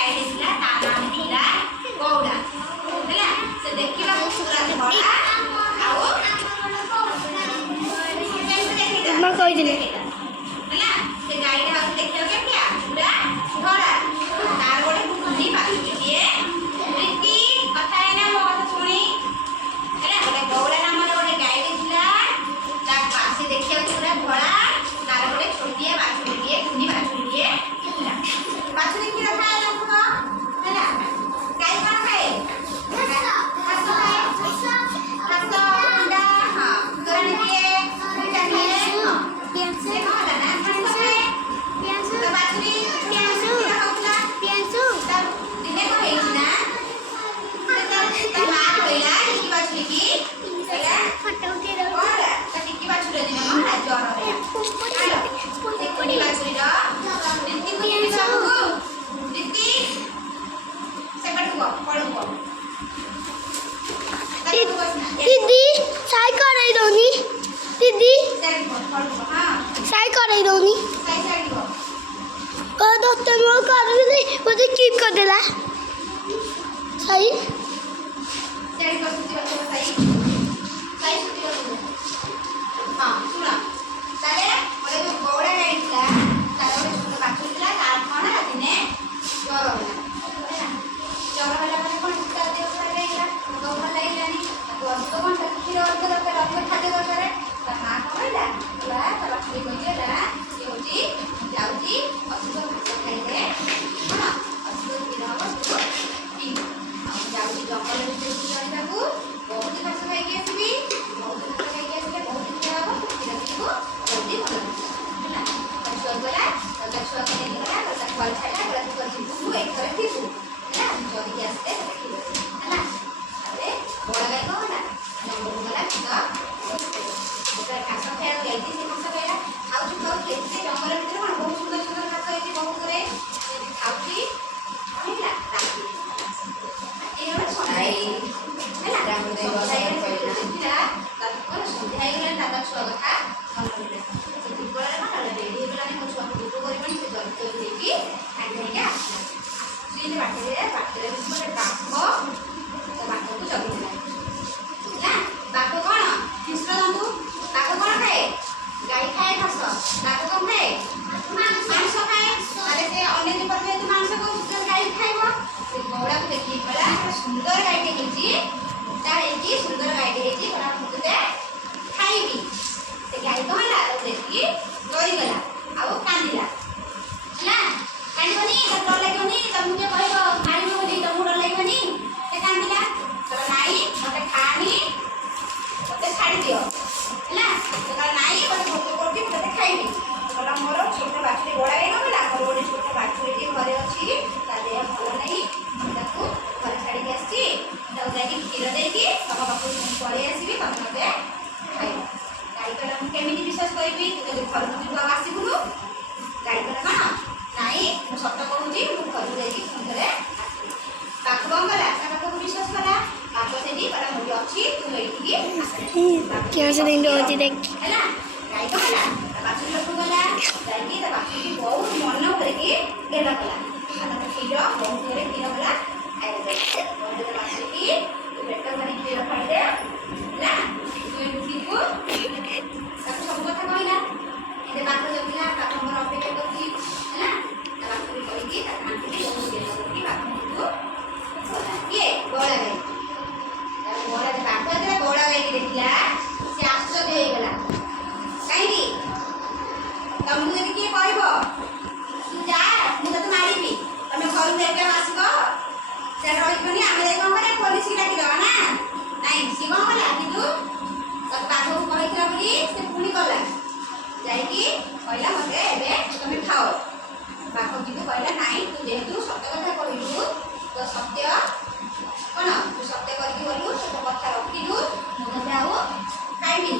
ଗାଈ ଥିଲା ତା ନାଁ ଥିଲା ଗୌଡ଼ା ହେଲା। ସେ ଦେଖିବାକୁ ପୁରା ଧଳା ଆଉ କହିଥିଲେ ହେଲା। ସେ ଗାଈଟା ହଉଛି ଦେଖିବାକୁ କେମିତିଆ ପୁରା ଧଳା, ତାର ଗୋଟେ କୁନି ବାଛୁରୀଟିଏ। ପ୍ରୀତି କଥା ହେଇନା ମୋ କଥା ଶୁଣି ହେଲା। ଗୋଟେ ଗୌଡ଼ା ନାମର ଗୋଟେ ଗାଈଟେ ଥିଲା, ସେ ଦେଖିବାକୁ ପୁରା ଧଳା, ତାର ଗୋଟେ ଛୋଟିଆ ବାଛୁରୀଟିଏ କୁନି ବାଛୁରୀଟିଏ ଥିଲା। ବାଛୁରୀ କ୍ଷୀର ଖାଏ ଦେଖୁନ ହେଲା। ଗାଈ କ'ଣ ଖାଏ? ଘାସ ଖାଏ, ଘାସ ଅଣ୍ଡା ତୋରାଣି ଦିଏ, ମିଠା ଦିଏ। ସେ କ'ଣ ହେଲା ନା ଘାସ ଖାଏ। ତ ବାଛୁରୀ କ୍ଷୀର ଖାଉଥିଲା। ଦିନେ କ'ଣ ହେଇଛି ନା ତା ମା କହିଲା ଟିକି ବାଛୁରୀକି କହିଲା କ'ଣ ହେଲା ତା ଟିକି ବାଛୁରୀର ଦିନ କ'ଣ ହେଲା ଜ୍ୱର ହେଲା। ସେ କୁନି ବାଛୁରୀର ପ୍ରୀତି କୁନି ସବୁକୁ ପ୍ରୀତି ସେପଟକୁ ପଳକୁ दीदी साई कराई दौनी दीदी साई कराई दौनी दोस्त मोर कर मुझे कीप कर देला साई सुंदर गाईटे होती सुंदर गाईटे होती खाइबी से गाई कौन है देखिए डरीगला आउ कांदिला है कांदनी डर लगनी तुमके कह मार बोली तुमको डर लगनी से कांदिला तो नाई मत खानी मत छाड़ दियो है तो नाई मत भोक करती मत खाइबी बोला मोर छोट बाछुरी बड़ा गई गला मोर गोटे छोट बाछुरी घरे अच्छी ता देह भल नहीं ताकू घर छाड़ी आसी क्षीर देकी तुम पाक पलि आसबि तुम मत खाइब। गाई कहला मुझे विश्वास करी तू घर को आसबुनु गाई कहला कौन नाई मुझे सत कहूँ मुझे घर जाकि पुणी पाक कौन कला पाक विश्वास कला पाक से कहला मुझे अच्छी तू ये गाई कहला बाछुरी लोक गला जाकि बाछुरी बहुत मन करके गेला कला क्षीर बहुत थोड़े क्षीर गला बाछुरी पेट भरी क्षीर खाइले है रुटी को सब कथा कहला ये पाख जगिला पाख मोर अपेक्षा करती है बाछुरी कहीकि आंटी पाख ये गोड़ा गाई गोड़ा पाख जो गोड़ा गाई देखला से आश्चर्य हो गला कहीं तुमको यदि किए कह तू जा मुझे तो मारिबी तुम घर लेके आसब से रही आम कौन कर पुलिस डाकिदेवा ना नाई सी कौन कला कि पाख को कही बोली से पुणी गला कहला मत तुम खाओ पाख कि कहला नाई तू जेहेतु सत्य कथा कहलु तो सत्य कौन तू सत्य करके गलु तो कथा रखिलु मुझे आउ खाइबी